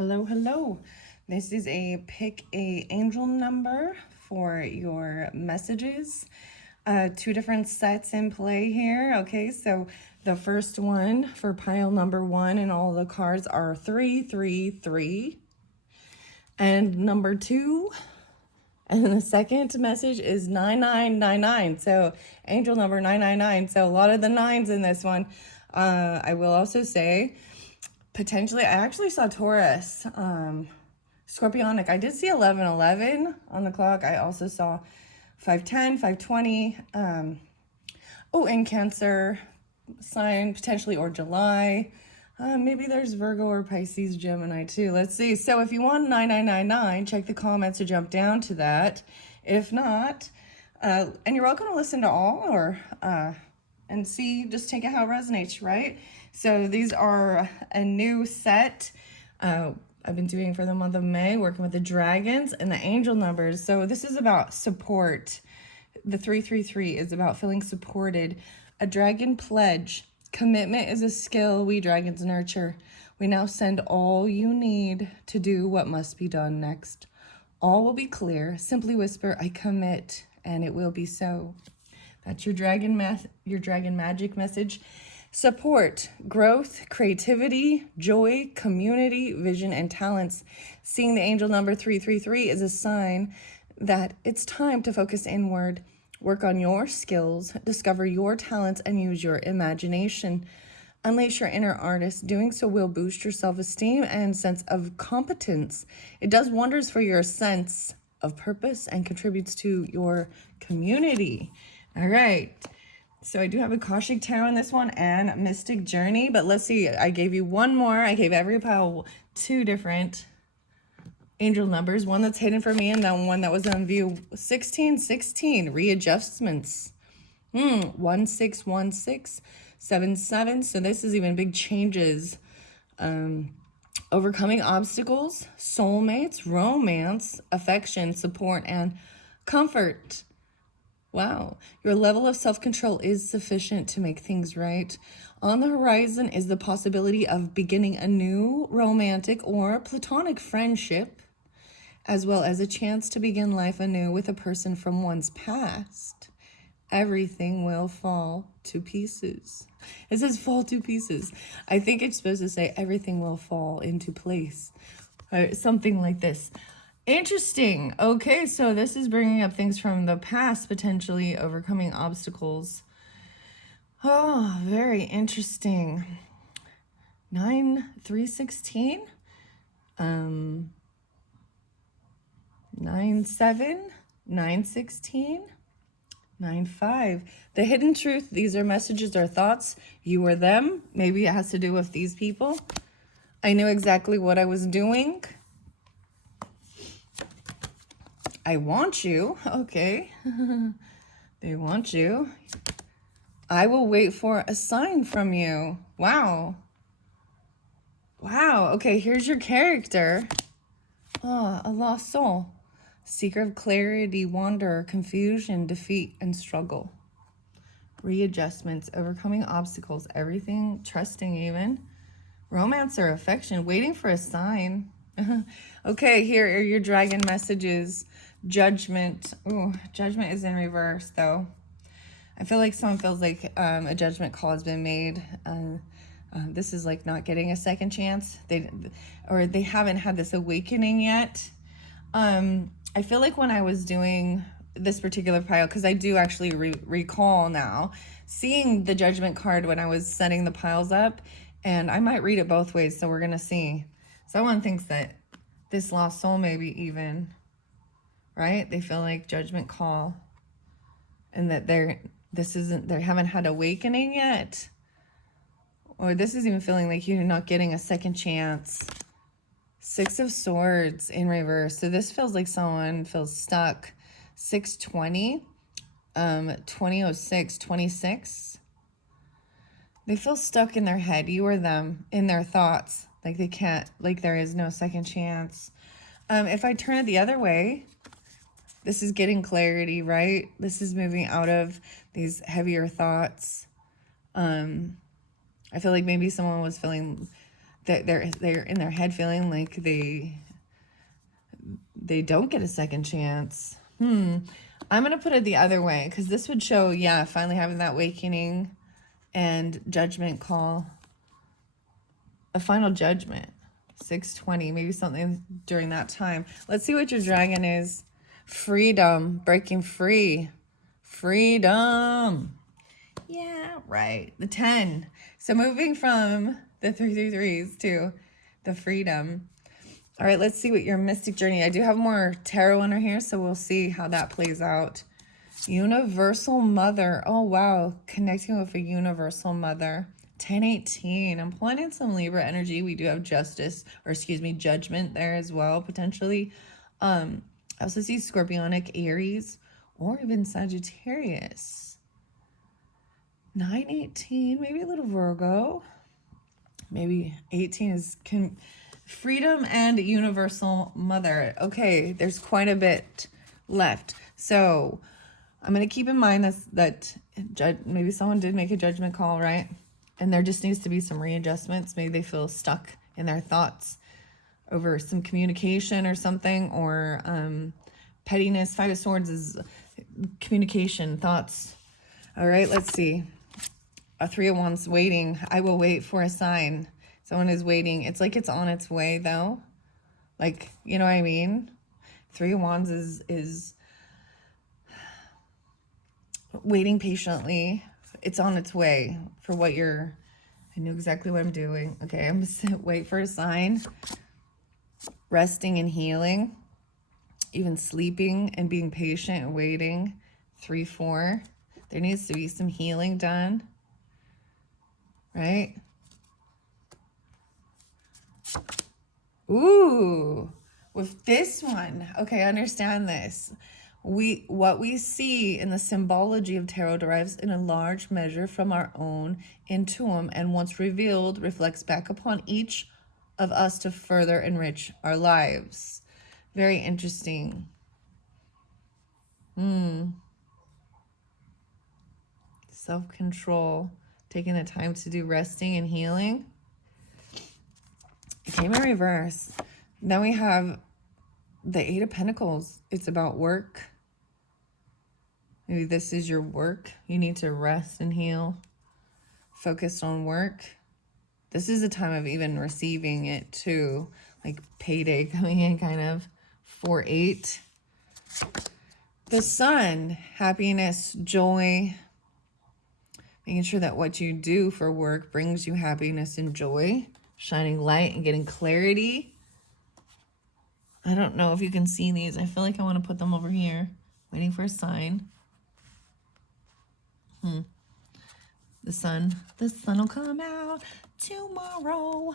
Hello, hello. This is a pick a angel number for your messages. Two different sets in play here. Okay, so the first one for pile number one, and all the cards are 333. And number two, and the second message is 9999. So angel number 999. So a lot of the nines in this one. I will also say, potentially, I actually saw Taurus, Scorpionic. I did see 1111 on the clock. I also saw 510, 520. And Cancer sign, potentially, or July. Maybe there's Virgo or Pisces, Gemini too. Let's see. So if you want 9999, check the comments to jump down to that. If not, and you're welcome to listen to all or and see, just take it how it resonates, right? So these are a new set I've been doing for the month of May, working with the dragons and the angel numbers. So this is about support. The 333 is about feeling supported. A dragon pledge. Commitment is a skill we dragons nurture. We now send all you need to do what must be done next. All will be clear. Simply whisper, I commit, and it will be so. That's your dragon magic message. Support, growth, creativity, joy, community, vision, and talents. Seeing the angel number 333 is a sign that it's time to focus inward, work on your skills, discover your talents, and use your imagination. Unleash your inner artist. Doing so will boost your self-esteem and sense of competence. It does wonders for your sense of purpose and contributes to your community. All right. So I do have a Akashic Tarot in this one and Mystic Journey, but let's see. I gave you one more. I gave every pile two different angel numbers, one that's hidden for me and then one that was on view. 1616 readjustments. 161677. So this is even big changes. Overcoming obstacles, soulmates, romance, affection, support, and comfort. Wow, your level of self-control is sufficient to make things right. On the horizon is the possibility of beginning a new romantic or platonic friendship, as well as a chance to begin life anew with a person from one's past. Everything will fall to pieces. It says fall to pieces. I think it's supposed to say everything will fall into place, or something like this. Interesting. Okay, so this is bringing up things from the past, potentially overcoming obstacles. Oh, very interesting. 9316. 97, 916, 95. The hidden truth. These are messages or thoughts. You or them. Maybe it has to do with these people. I knew exactly what I was doing. I want you. Okay. They want you. I will wait for a sign from you. Wow. Wow. Okay, here's your character. Oh, a lost soul. Seeker of clarity, wanderer, confusion, defeat, and struggle. Readjustments, overcoming obstacles, everything, trusting even. Romance or affection, waiting for a sign. Okay, here are your dragon messages. Judgment. Ooh, judgment is in reverse, though. I feel like someone feels like a judgment call has been made. This is like not getting a second chance. They haven't had this awakening yet. I feel like when I was doing this particular pile, because I do actually recall now seeing the judgment card when I was setting the piles up, and I might read it both ways, so we're gonna see. Someone thinks that this lost soul maybe even, right? They feel like judgment call, and that they haven't had awakening yet. Or this is even feeling like you're not getting a second chance. 6 of Swords in reverse. So this feels like someone feels stuck. 620, 2006, 26. They feel stuck in their head, you or them, in their thoughts. Like they can't, like there is no second chance. If I turn it the other way, this is getting clarity, right? This is moving out of these heavier thoughts. I feel like maybe someone was feeling that they're in their head feeling like they don't get a second chance. I'm going to put it the other way, because this would show, yeah, finally having that awakening and judgment call. A final judgment. 620, maybe something during that time. Let's see what your dragon is. Freedom, breaking free. Freedom. Yeah, right. The 10. So moving from the 333s to the freedom. All right, let's see what your mystic journey. I do have more tarot under here, so we'll see how that plays out. Universal mother. Oh, wow. Connecting with a universal mother. 1018. I'm pulling in some Libra energy. We do have justice, or excuse me, judgment there as well, potentially. I also see Scorpionic Aries or even Sagittarius. 918, maybe a little Virgo. Maybe 18 is freedom and universal mother. Okay, there's quite a bit left. So I'm going to keep in mind that maybe someone did make a judgment call, right? And there just needs to be some readjustments. Maybe they feel stuck in their thoughts over some communication or something, or pettiness. 5 of Swords is communication, thoughts. All right, let's see. A 3 of Wands, waiting. I will wait for a sign. Someone is waiting. It's like it's on its way, though. Like, you know what I mean? 3 of Wands is waiting patiently. It's on its way for what you're... I know exactly what I'm doing. Okay, I'm gonna wait for a sign. Resting and healing. Even sleeping and being patient and waiting. 3, 4. There needs to be some healing done. Right? Ooh, with this one. Okay, understand this. What we see in the symbology of tarot derives in a large measure from our own intuition, and once revealed, reflects back upon each of us to further enrich our lives. Very interesting. Self-control. Taking the time to do resting and healing. It came in reverse. Then we have the 8 of Pentacles. It's about work. Maybe this is your work. You need to rest and heal. Focused on work. This is a time of even receiving it too. Like payday coming in, kind of. 4, 8. The Sun. Happiness, joy. Making sure that what you do for work brings you happiness and joy. Shining light and getting clarity. I don't know if you can see these. I feel like I want to put them over here. Waiting for a sign. The sun will come out tomorrow.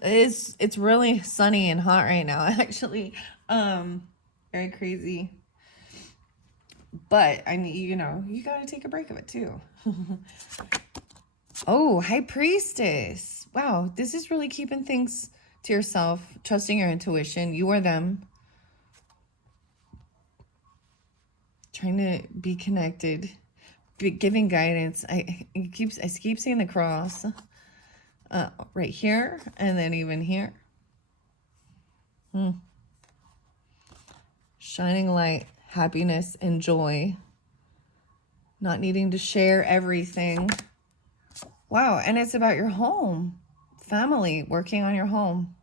It's really sunny and hot right now, actually. Very crazy. But I mean, you know, you gotta take a break of it too. Oh, High Priestess. Wow, this is really keeping things to yourself, trusting your intuition. You are them. Trying to be connected, giving guidance. I keep seeing the cross right here, and then even here. Shining light, happiness, and joy. Not needing to share everything. Wow, and it's about your home, family, working on your home,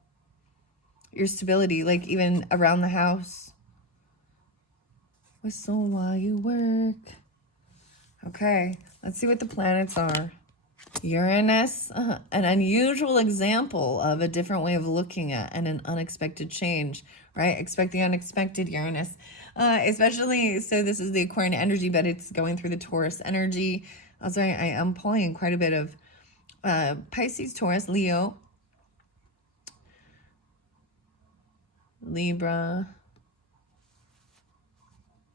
your stability, like even around the house. Whistle while you work. Okay, let's see what the planets are. Uranus, an unusual example of a different way of looking at and an unexpected change, right? Expect the unexpected, Uranus. Especially, so this is the Aquarian energy, but it's going through the Taurus energy. Also, I am pulling quite a bit of Pisces, Taurus, Leo, Libra,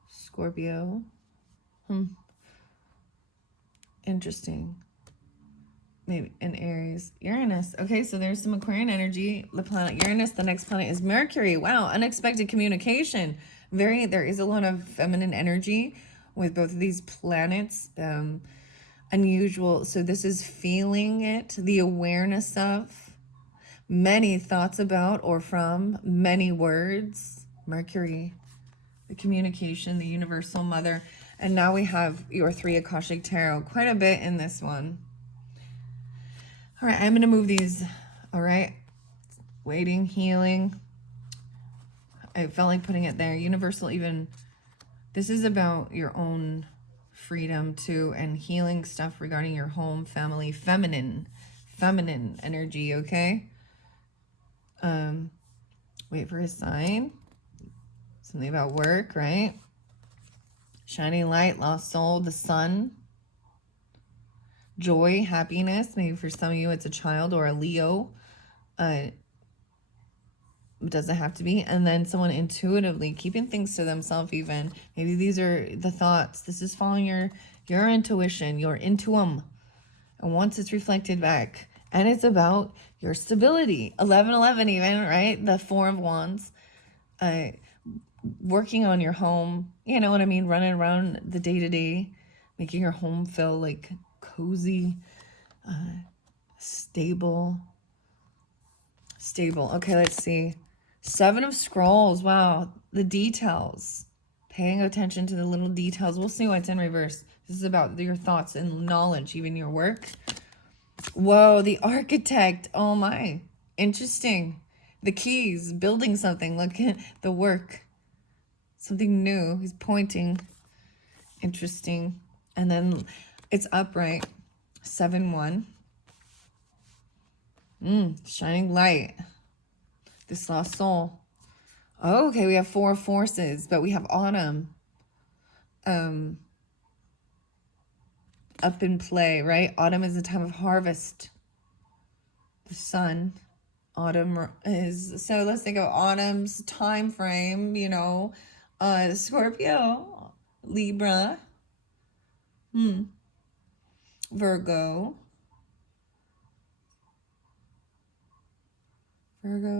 Scorpio. Interesting. Maybe in Aries. Uranus. Okay, so there's some Aquarian energy. The planet Uranus. The next planet is Mercury. Wow, unexpected communication. There is a lot of feminine energy with both of these planets. Unusual. So this is feeling it, the awareness of. many thoughts about or from, many words. Mercury, the communication, the universal mother. And now we have your 3 Akashic Tarot. Quite a bit in this one. All right, I'm going to move these. All right. Waiting, healing. I felt like putting it there. Universal, even. This is about your own freedom too, and healing stuff regarding your home, family, feminine energy, okay? Wait for a sign. Something about work, right? Shining light, lost soul, the sun. Joy, happiness. Maybe for some of you it's a child or a Leo. It doesn't have to be. And then someone intuitively keeping things to themselves even. Maybe these are the thoughts. This is following your intuition, your intuum. And once it's reflected back. And it's about your stability. 1111 even, right? The 4 of Wands. Working on your home. You know what I mean? Running around the day-to-day. Making your home feel like cozy. Stable. Okay, let's see. 7 of Scrolls. Wow. The details. Paying attention to the little details. We'll see what's in reverse. This is about your thoughts and knowledge, even your work. Whoa, the Architect. Oh my. Interesting. The keys. Building something. Look at the work. Something new. He's pointing. Interesting. And then it's upright. 7-1. Shining light. This lost soul. Oh, okay, we have 4 of Forces, but we have autumn. Up in play, right? Autumn is the time of harvest. The sun. Autumn is, so let's think of autumn's time frame, you know. Scorpio, Libra, Virgo,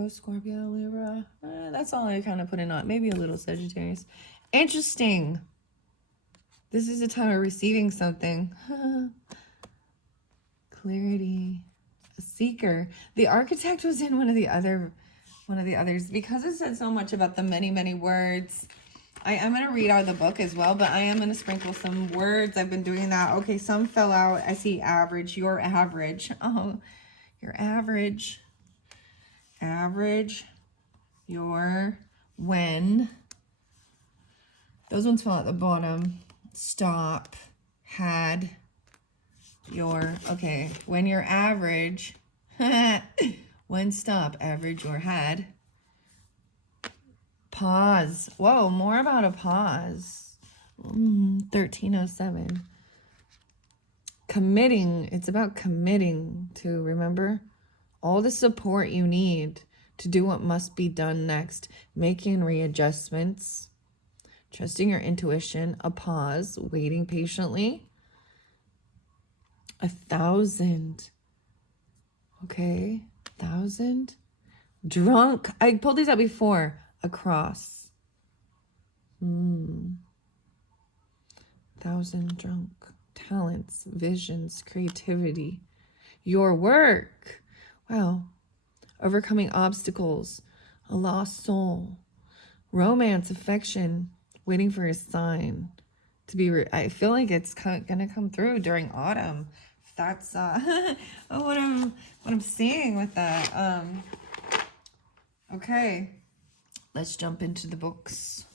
Scorpio, Libra. That's all I kind of put in on. Maybe a little Sagittarius. Interesting. This is a time of receiving something. Clarity. A seeker. The Architect was in one of the others because it said so much about the many words. I am going to read out the book as well, but I am going to sprinkle some words. I've been doing that. Okay, some fell out. I see average. Your average. Oh, your average. Average. Your when. Those ones fell at the bottom. Stop. Had. Your. Okay, when you're average. When stop. Average or had. Pause. Whoa, more about a pause. 1307. Committing. It's about committing to, remember, all the support you need to do what must be done next. Making readjustments. Trusting your intuition. A pause. Waiting patiently. 1,000. Okay. 1,000. Drunk. I pulled these out before. Across. 1,000 drunk. Talents, visions, creativity. Your work. Wow. Overcoming obstacles. A lost soul. Romance, affection. Waiting for a sign. To be, I feel like it's gonna come through during autumn. That's what I'm seeing with that. Okay. Let's jump into the books.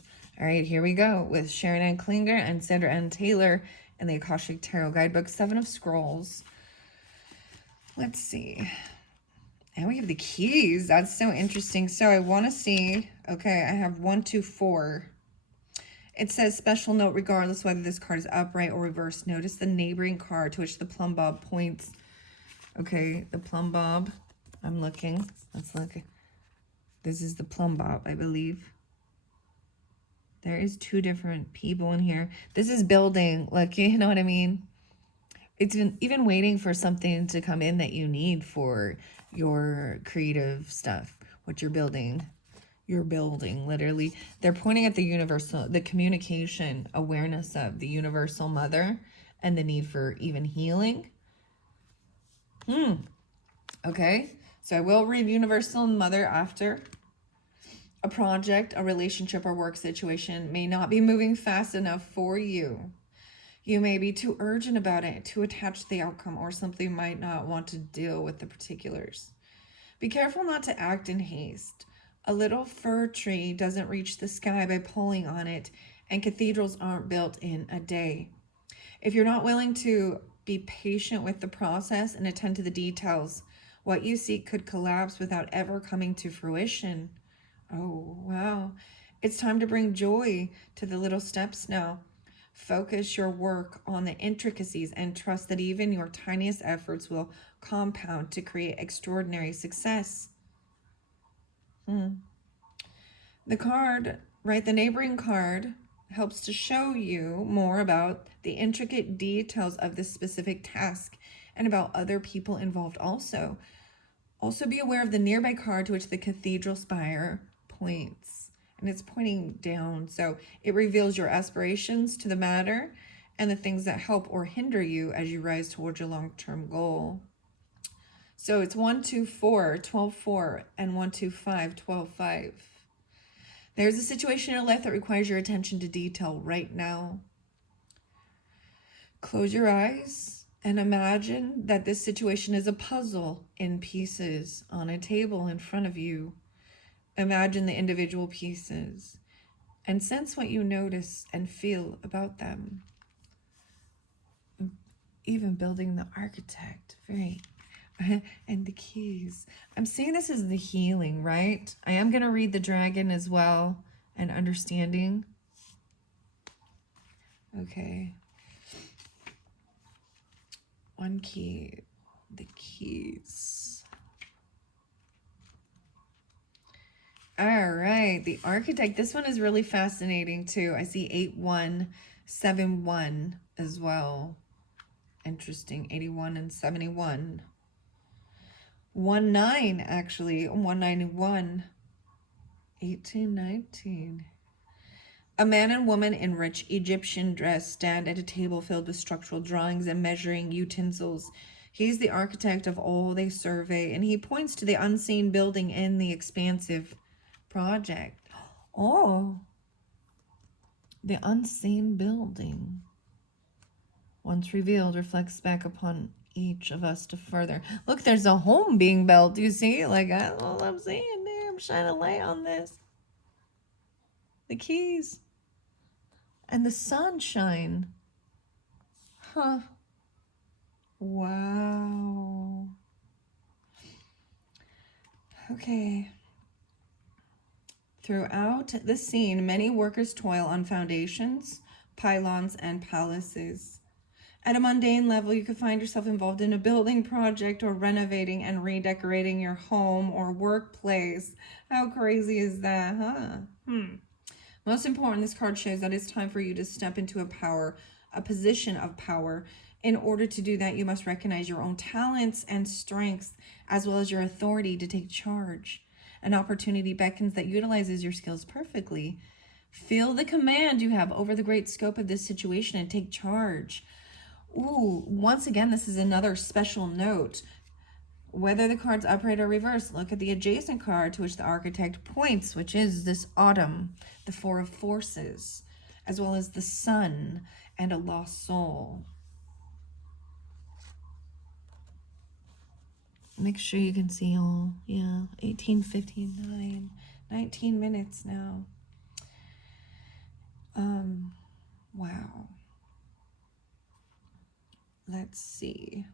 All right, here we go with Sharon Ann Klinger and Sandra Ann Taylor in the Akashic Tarot Guidebook, 7 of Scrolls. Let's see. And we have the keys. That's so interesting. So I want to see, okay, I have 1, 2, 4. It says special note, regardless whether this card is upright or reversed. Notice the neighboring card to which the plumb bob points. Okay, the plumb bob. I'm looking. Let's look. This is the plumb bob, I believe. There is 2 different people in here. This is building, like, you know what I mean? It's been even waiting for something to come in that you need for your creative stuff, what you're building. You're building, literally. They're pointing at the universal, the communication, awareness of the universal mother and the need for even healing. Okay. So I will read Universal Mother after. A project, a relationship, or work situation may not be moving fast enough for you. You may be too urgent about it, too attached to the outcome, or simply might not want to deal with the particulars. Be careful not to act in haste. A little fir tree doesn't reach the sky by pulling on it, and cathedrals aren't built in a day. If you're not willing to be patient with the process and attend to the details, what you seek could collapse without ever coming to fruition. Oh, wow. It's time to bring joy to the little steps now. Focus your work on the intricacies and trust that even your tiniest efforts will compound to create extraordinary success. The card, right, the neighboring card helps to show you more about the intricate details of this specific task and about other people involved also. Also be aware of the nearby card to which the cathedral spire points, and it's pointing down. So it reveals your aspirations to the matter and the things that help or hinder you as you rise towards your long-term goal. So it's 1, 2, 4, 12, 4, and 1, 2, 5, 12, 5. There's a situation in your life that requires your attention to detail right now. Close your eyes and imagine that this situation is a puzzle in pieces on a table in front of you. Imagine the individual pieces and sense what you notice and feel about them. Even building the architect, very, and the keys. I'm seeing this as the healing, right? I am going to read the dragon as well and understanding. Okay. One key, the keys. All right, the architect. This one is really fascinating too. I see 8171 as well. Interesting, 81 and 71. 19 actually, 191. 1819. A man and woman in rich Egyptian dress stand at a table filled with structural drawings and measuring utensils. He's the architect of all they survey, and he points to the unseen building in the expansive project. Oh, the unseen building, once revealed, reflects back upon each of us to further. Look, there's a home being built. You see, like, that's all I'm seeing there. I'm shining a light on this. The keys. And the sunshine. Huh. Wow. Okay. Throughout the scene, many workers toil on foundations, pylons, and palaces. At a mundane level, you could find yourself involved in a building project or renovating and redecorating your home or workplace. How crazy is that, huh? Most important, this card shows that it's time for you to step into a position of power. In order to do that, you must recognize your own talents and strengths, as well as your authority to take charge. An opportunity beckons that utilizes your skills perfectly. Feel the command you have over the great scope of this situation and take charge. Ooh, once again, this is another special note. Whether the card's upright or reversed, look at the adjacent card to which the architect points, which is this autumn, the Four of Forces, as well as the sun and a lost soul. Make sure you can see all, 18:59, 19 minutes now. Wow. Let's see.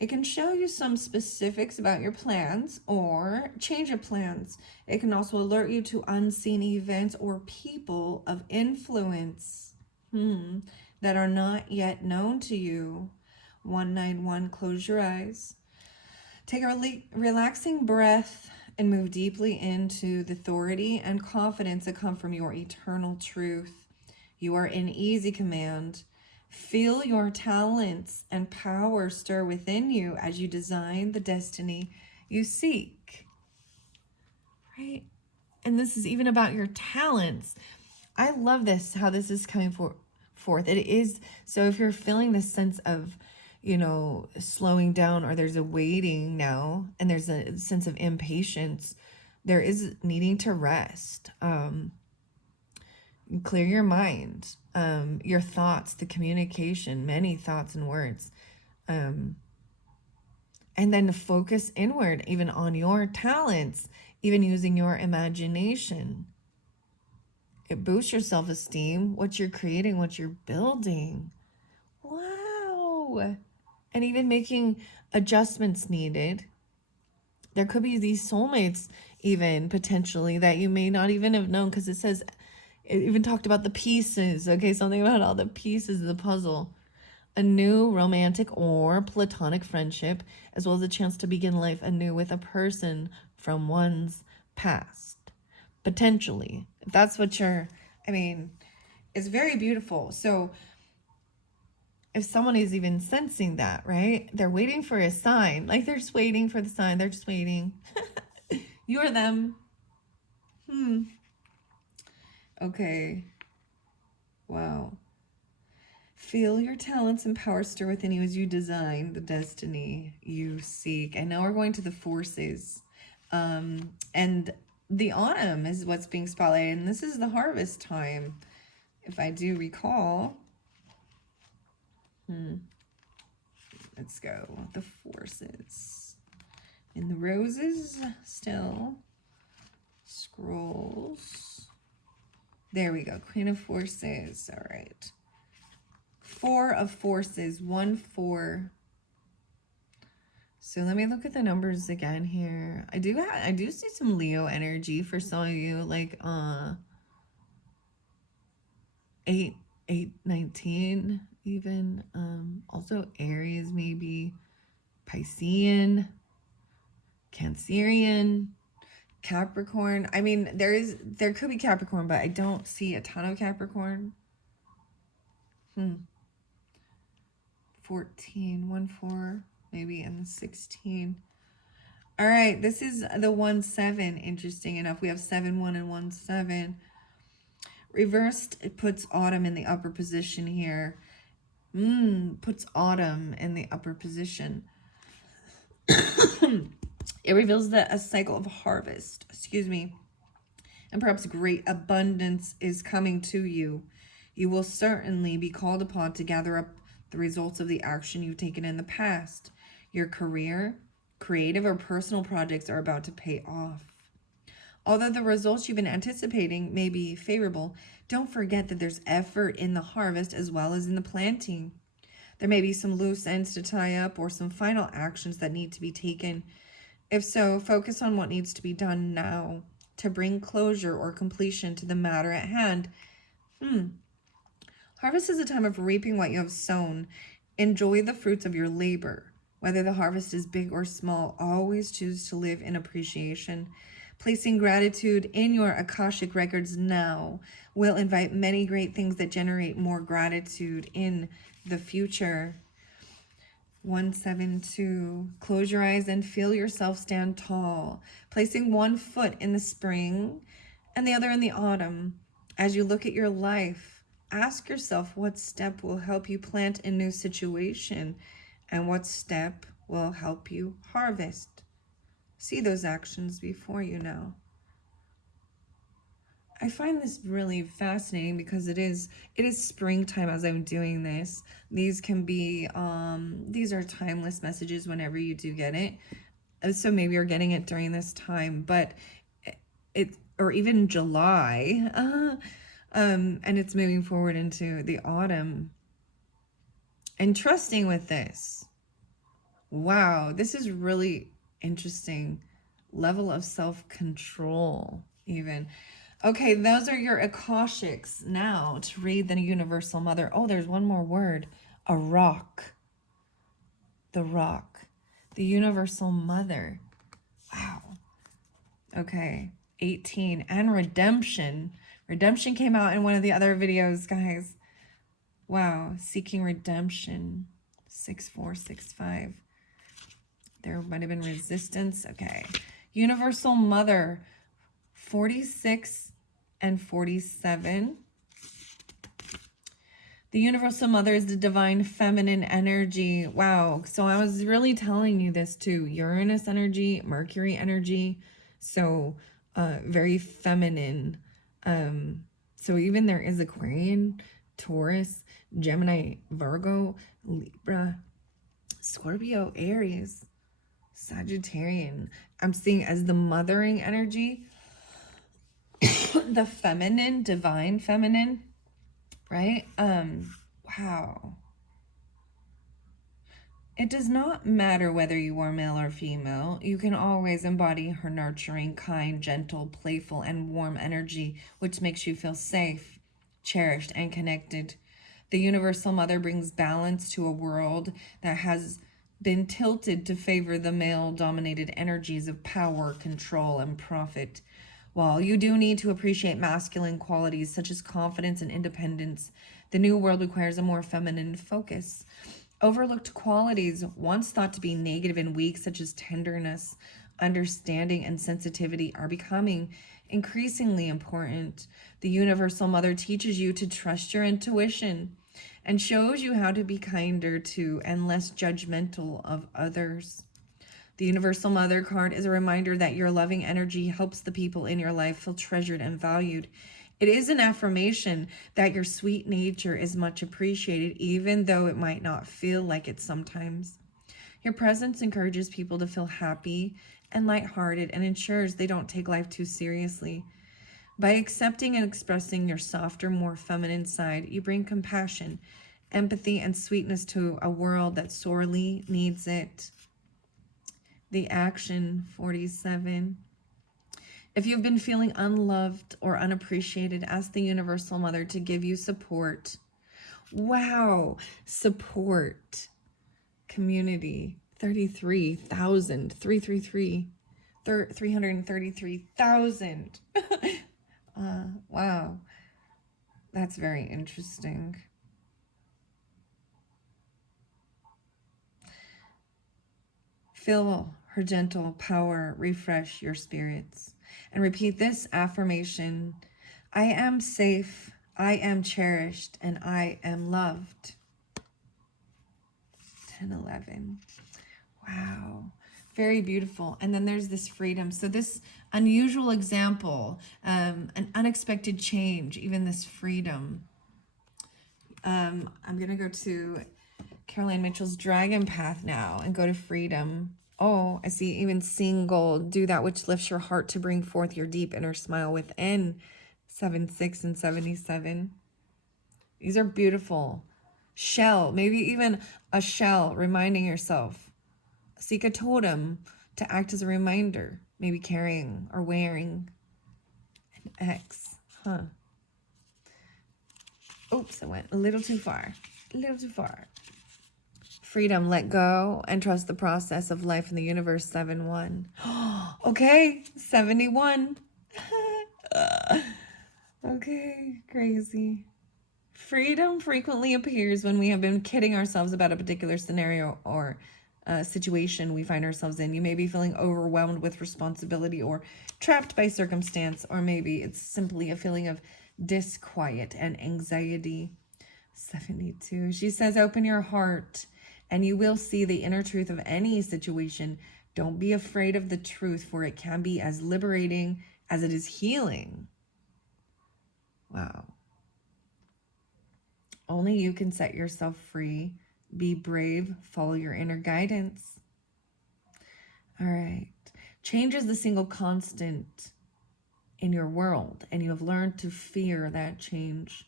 It can show you some specifics about your plans or change of plans. It can also alert you to unseen events or people of influence that are not yet known to you. 191, close your eyes. Take a relaxing breath and move deeply into the authority and confidence that come from your eternal truth. You are in easy command. Feel your talents and power stir within you as you design the destiny you seek. Right? And this is even about your talents. I love this, how this is coming forth. It is, so if you're feeling this sense of, slowing down, or there's a waiting now, and there's a sense of impatience. There is needing to rest. Clear your mind, your thoughts, the communication, many thoughts and words. And then focus inward, even on your talents, even using your imagination. It boosts your self-esteem, what you're creating, what you're building. Wow. And even making adjustments needed. There could be these soulmates even potentially that you may not even have known, because it even talked about the pieces. Okay, something about all the pieces of the puzzle. A new romantic or platonic friendship, as well as a chance to begin life anew with a person from one's past. Potentially. If that's what it's very beautiful. So if someone is even sensing that, right? They're waiting for a sign. Like they're just waiting for the sign. They're just waiting. You or them. Okay. Wow. Feel your talents and power stir within you as you design the destiny you seek. And now we're going to the forces. And the autumn is what's being spotlighted. And this is the harvest time, if I do recall. Let's go. The forces. And the roses still. Scrolls. There we go. Queen of Forces. All right. 4 of Forces. 1, 4. So let me look at the numbers again here. I do see some Leo energy for some of you, like 8, 19 even. Also Aries, maybe Piscean, Cancerian, Capricorn. I mean, there could be Capricorn, but I don't see a ton of Capricorn. 14, 1, 4, maybe, and 16. All right, this is the 1, 7. Interesting enough, we have 7, 1, and 1, 7. Reversed, it puts autumn in the upper position here. Puts autumn in the upper position. It reveals that a cycle of harvest, and perhaps great abundance is coming to you. You will certainly be called upon to gather up the results of the action you've taken in the past. Your career, creative, or personal projects are about to pay off. Although the results you've been anticipating may be favorable, don't forget that there's effort in the harvest as well as in the planting. There may be some loose ends to tie up or some final actions that need to be taken. If so, focus on what needs to be done now to bring closure or completion to the matter at hand. Harvest is a time of reaping what you have sown. Enjoy the fruits of your labor. Whether the harvest is big or small, always choose to live in appreciation. Placing gratitude in your Akashic records now will invite many great things that generate more gratitude in the future. 172. Close your eyes and feel yourself stand tall, placing one foot in the spring and the other in the autumn. As you look at your life, ask yourself what step will help you plant a new situation and what step will help you harvest. See those actions before you now. I find this really fascinating because it is springtime as I'm doing this. These can be, these are timeless messages whenever you do get it. So maybe you're getting it during this time, but or even July, and it's moving forward into the autumn. And trusting with this. Wow, this is really interesting. Level of self-control even. Okay, those are your Akashics. Now to read the Universal Mother. Oh, there's one more word. A rock. The rock. The Universal Mother. Wow. Okay. 18. And redemption. Redemption came out in one of the other videos, guys. Wow. Seeking redemption. 6465. There might have been resistance. Okay. Universal Mother. 46 and 47. The universal mother is the divine feminine energy. Wow. So I was really telling you this too. Uranus energy, Mercury energy. So very feminine. So even there is Aquarian, Taurus, Gemini, Virgo, Libra, Scorpio, Aries, Sagittarian. I'm seeing as the mothering energy, the feminine, divine feminine, right? Wow. It does not matter whether you are male or female. You can always embody her nurturing, kind, gentle, playful, and warm energy, which makes you feel safe, cherished, and connected. The Universal Mother brings balance to a world that has been tilted to favor the male-dominated energies of power, control, and profit. While you do need to appreciate masculine qualities such as confidence and independence, the new world requires a more feminine focus. Overlooked qualities once thought to be negative and weak, such as tenderness, understanding, and sensitivity, are becoming increasingly important. The Universal Mother teaches you to trust your intuition and shows you how to be kinder to and less judgmental of others. The Universal Mother card is a reminder that your loving energy helps the people in your life feel treasured and valued. It is an affirmation that your sweet nature is much appreciated, even though it might not feel like it sometimes. Your presence encourages people to feel happy and lighthearted and ensures they don't take life too seriously. By accepting and expressing your softer, more feminine side, you bring compassion, empathy, and sweetness to a world that sorely needs it. The action 47. If you've been feeling unloved or unappreciated, ask the Universal Mother to give you support. Wow, support. Community 33,000, 333,000. Wow, that's very interesting. Feel her gentle power refresh your spirits. And repeat this affirmation: I am safe, I am cherished, and I am loved. 10:11. Wow. Very beautiful. And then there's this freedom. So this unusual example, an unexpected change, even this freedom. I'm going to go to Caroline Mitchell's Dragon Path now and go to freedom. Oh, I see even single. Do that which lifts your heart to bring forth your deep inner smile within. 76 and 77. These are beautiful. Shell, maybe even a shell, reminding yourself. Seek a totem to act as a reminder. Maybe carrying or wearing an X. Oops, I went a little too far. A little too far. Freedom, let go, and trust the process of life in the universe. 7-1. Okay, 71. Okay, crazy. Freedom frequently appears when we have been kidding ourselves about a particular scenario or situation we find ourselves in. You may be feeling overwhelmed with responsibility or trapped by circumstance, or maybe it's simply a feeling of disquiet and anxiety. 72. She says, open your heart and you will see the inner truth of any situation. Don't be afraid of the truth, for it can be as liberating as it is healing. Wow. Only you can set yourself free. Be brave. Follow your inner guidance. All right. Change is the single constant in your world, and you have learned to fear that change.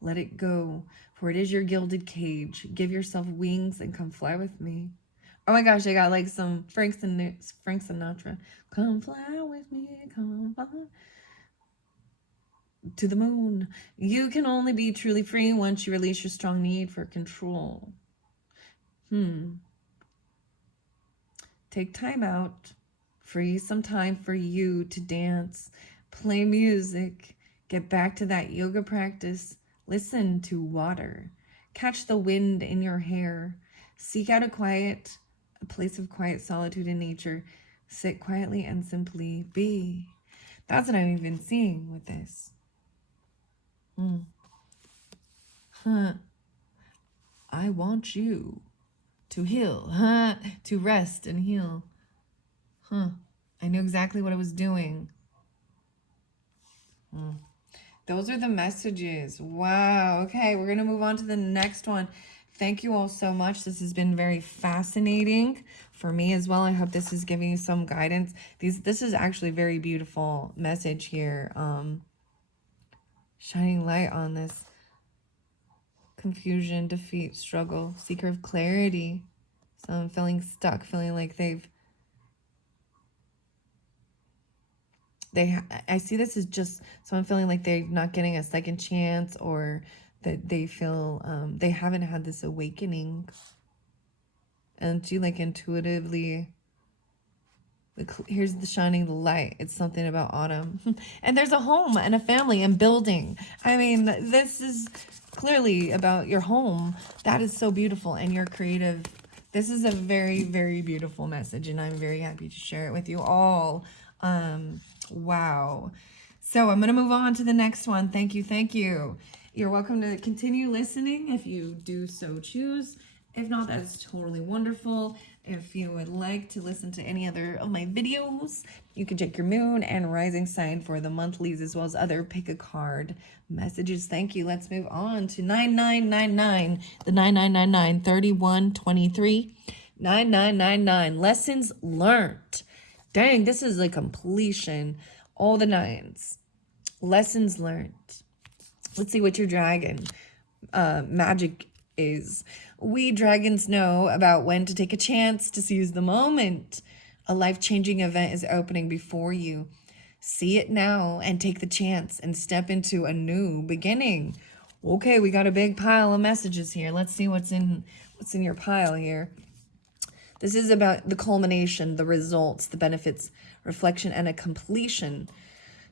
Let it go, for it is your gilded cage. Give yourself wings and come fly with me. Oh my gosh, I got like some Frank Sinatra. Come fly with me, come fly to the moon. You can only be truly free once you release your strong need for control. Take time out. Free some time for you to dance, play music, get back to that yoga practice, listen to water, catch the wind in your hair, seek out a place of quiet solitude in nature, sit quietly and simply be. That's what I'm even seeing with this. I want you to heal, to rest and heal. I knew exactly what I was doing. Those are the messages. Wow. Okay, we're going to move on to the next one. Thank you all so much. This has been very fascinating for me as well. I hope this is giving you some guidance. This is actually a very beautiful message here. Shining light on this confusion, defeat, struggle, seeker of clarity. Someone feeling stuck, feeling like I see this as just someone feeling like they're not getting a second chance, or that they feel they haven't had this awakening. And you like intuitively, here's the shining light. It's something about autumn. And there's a home and a family and building. I mean, this is clearly about your home. That is so beautiful. And you're creative. This is a very, very beautiful message, and I'm very happy to share it with you all. Wow. So I'm going to move on to the next one. Thank you. Thank you. You're welcome to continue listening if you do so choose. If not, that is totally wonderful. If you would like to listen to any other of my videos, you can check your moon and rising sign for the monthlies, as well as other pick a card messages. Thank you. Let's move on to 9999, the 9999, 3123, 9999, lessons learned. Dang, this is like completion. All the nines. Lessons learned. Let's see what your dragon magic is. We dragons know about when to take a chance, to seize the moment. A life-changing event is opening before you. See it now and take the chance and step into a new beginning. Okay, we got a big pile of messages here. Let's see what's in your pile here. This is about the culmination, the results, the benefits, reflection, and a completion.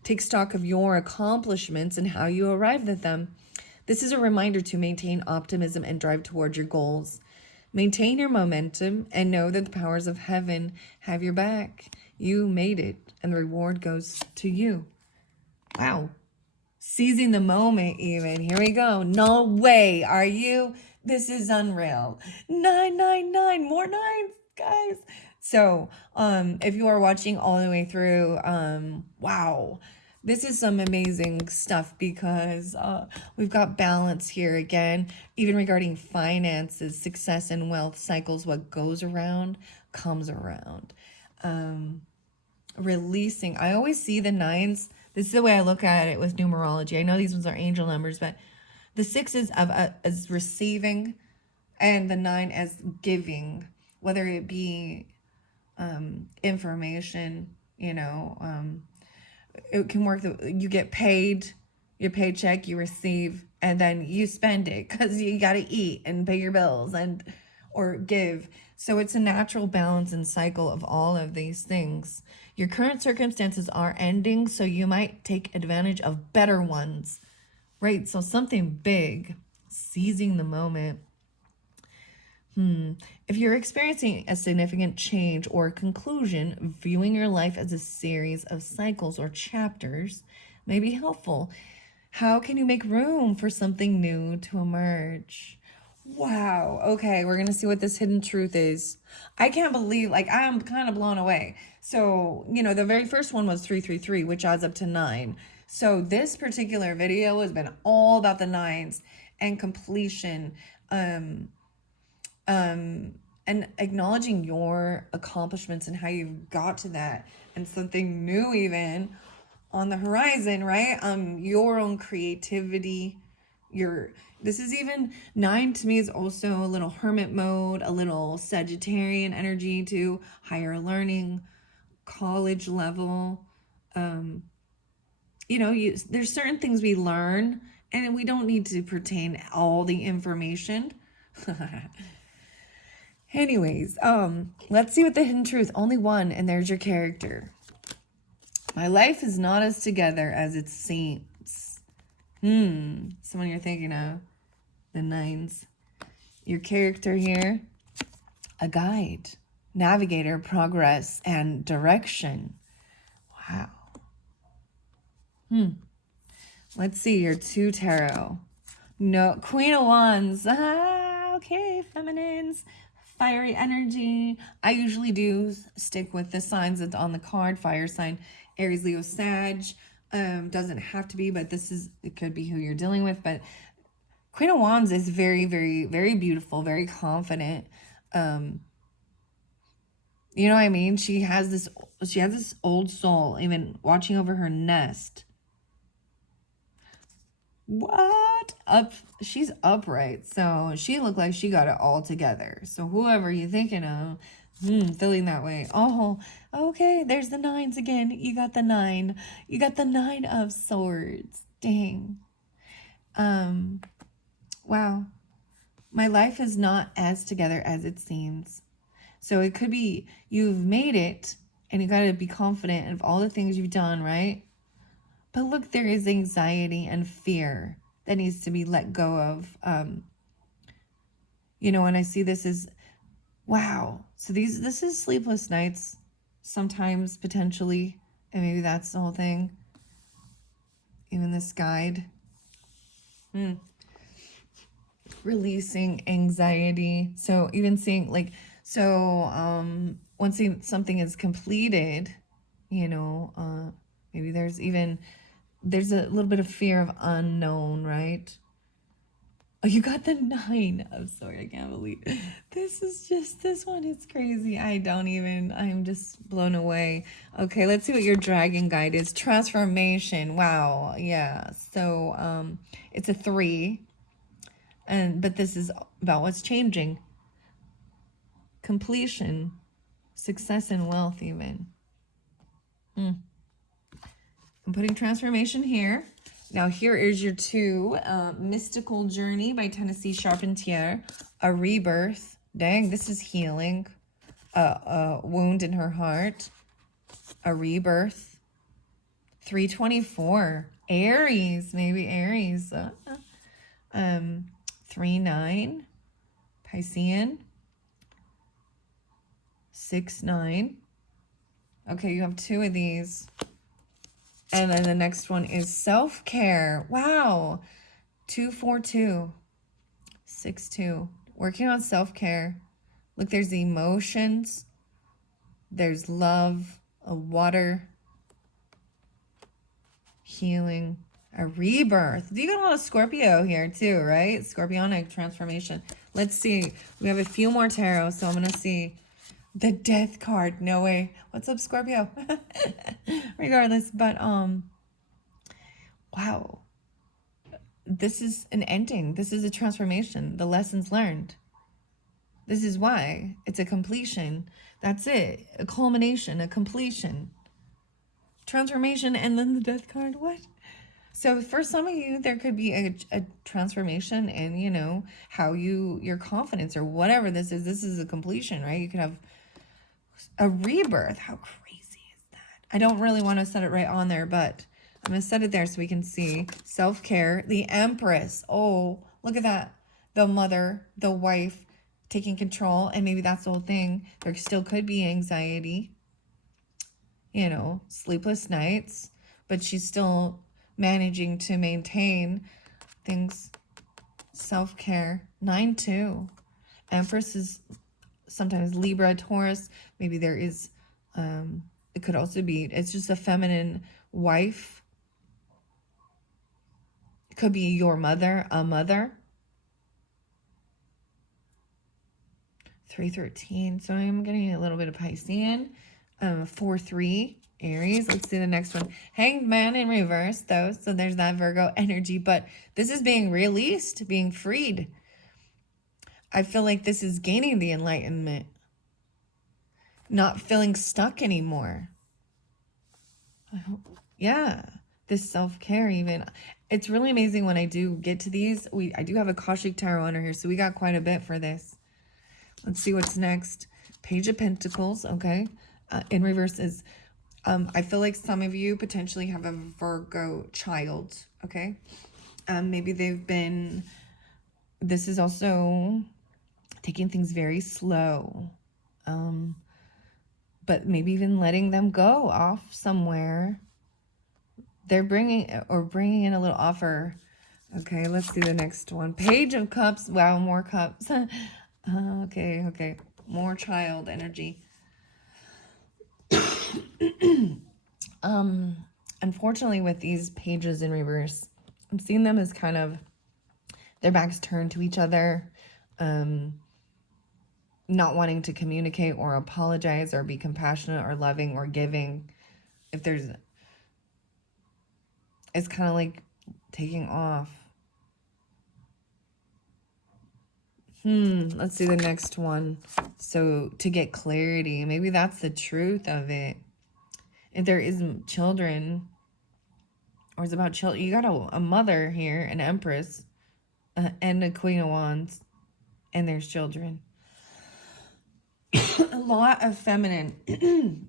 Take stock of your accomplishments and how you arrived at them. This is a reminder to maintain optimism and drive towards your goals. Maintain your momentum and know that the powers of heaven have your back. You made it, and the reward goes to you. Wow. Seizing the moment even. Here we go. No way. Are you? This is unreal. 999. More nines, guys. So, if you are watching all the way through, wow. This is some amazing stuff, because we've got balance here again, even regarding finances, success, and wealth cycles. What goes around comes around. Releasing. I always see the nines. This is the way I look at it with numerology. I know these ones are angel numbers, but the 6 is as receiving, and the 9 as giving, whether it be information, it can work. You get paid, your paycheck, you receive, and then you spend it because you got to eat and pay your bills or give. So it's a natural balance and cycle of all of these things. Your current circumstances are ending, so you might take advantage of better ones, right? So something big, seizing the moment. If you're experiencing a significant change or conclusion, viewing your life as a series of cycles or chapters may be helpful. How can you make room for something new to emerge? Wow. Okay, we're going to see what this hidden truth is. I can't believe, I'm kind of blown away. So, the very first one was 333, which adds up to 9. So this particular video has been all about the nines and completion, and acknowledging your accomplishments and how you've got to that, and something new even on the horizon, right? Your own creativity. This is even 9 to me is also a little hermit mode, a little Sagittarian energy to higher learning, college level. There's certain things we learn, and we don't need to pertain all the information. Anyways, let's see what the hidden truth. Only one, and there's your character. My life is not as together as it seems. Someone you're thinking of. The 9s. Your character here. A guide, navigator, progress, and direction. Wow. Let's see your 2 tarot. No, Queen of Wands. Okay, feminines, fiery energy. I usually do stick with the signs that's on the card. Fire sign, Aries, Leo, Sag. Doesn't have to be, but it could be who you're dealing with. But Queen of Wands is very, very, very beautiful, very confident. You know what I mean? She has this old soul, even watching over her nest. What? She's upright, so she looked like she got it all together. So whoever you're thinking of, feeling that way. Oh, okay, there's the nines again. You got the 9. You got the 9 of swords. Dang. Wow. My life is not as together as it seems. So it could be you've made it and you got to be confident of all the things you've done, right? But look, there is anxiety and fear that needs to be let go of. You know, and I see this as, wow. So this is sleepless nights sometimes, potentially. And maybe that's the whole thing. Even this guide. Releasing anxiety. So even seeing once something is completed, you know, maybe there's a little bit of fear of unknown, right? Oh, you got the 9 of swords. I can't believe this one is crazy. I'm just blown away. Okay, let's see what your dragon guide is. Transformation. Wow. Yeah. So it's a 3. But this is about what's changing. Completion, success, and wealth even. I'm putting transformation here. Now here is your 2. Mystical Journey by Tennessee Charpentier. A rebirth. Dang, this is healing. A wound in her heart. A rebirth. 324. Aries, maybe Aries. 3-9. Piscean. 6-9. Okay, you have 2 of these. And then the next one is self-care. Wow. 2-4-2. 6-2. Working on self-care. Look, there's the emotions. There's love. A water. Healing. A rebirth. You got a lot of Scorpio here too, right? Scorpionic transformation. Let's see. We have a few more tarot, so I'm going to see. The death card. No way. What's up, Scorpio? Regardless, but wow. This is an ending. This is a transformation. The lessons learned. This is why it's a completion. That's it. A culmination, a completion. Transformation, and then the death card. What? So for some of you, there could be a transformation in, you know, how your confidence or whatever this is. This is a completion, right? You could have a rebirth. How crazy is that? I don't really want to set it right on there, but I'm going to set it there so we can see. Self-care. The Empress. Oh, look at that. The mother, the wife taking control. And maybe that's the whole thing. There still could be anxiety. You know, sleepless nights. But she's still managing to maintain things. Self-care. 9-2. Empress is sometimes Libra, Taurus. Maybe there is, it could also be, it's just a feminine wife. It could be your mother, a mother. 3-13. So I'm getting a little bit of Piscean. 4-3. Aries. Let's see the next one. Hanged Man in reverse, though. So there's that Virgo energy. But this is being released, being freed. I feel like this is gaining the enlightenment. Not feeling stuck anymore. Yeah. This self-care even. It's really amazing when I do get to these. I do have a Akashic Tarot under here, so we got quite a bit for this. Let's see what's next. Page of Pentacles, okay. In reverse is, I feel like some of you potentially have a Virgo child, okay. Maybe this is also taking things very slow. But maybe even letting them go off somewhere. They're bringing in a little offer Okay, let's see the next one. Page of Cups. Wow, more cups. Okay. More child energy. Unfortunately, with these pages in reverse, I'm seeing them as kind of their backs turned to each other, not wanting to communicate or apologize or be compassionate or loving or giving. If there's, it's kind of like taking off. Let's see the next one. So to get clarity, maybe that's the truth of it. If there isn't children, or it's about children, you got a mother here, an empress, and a queen of wands, and there's children. A lot of feminine.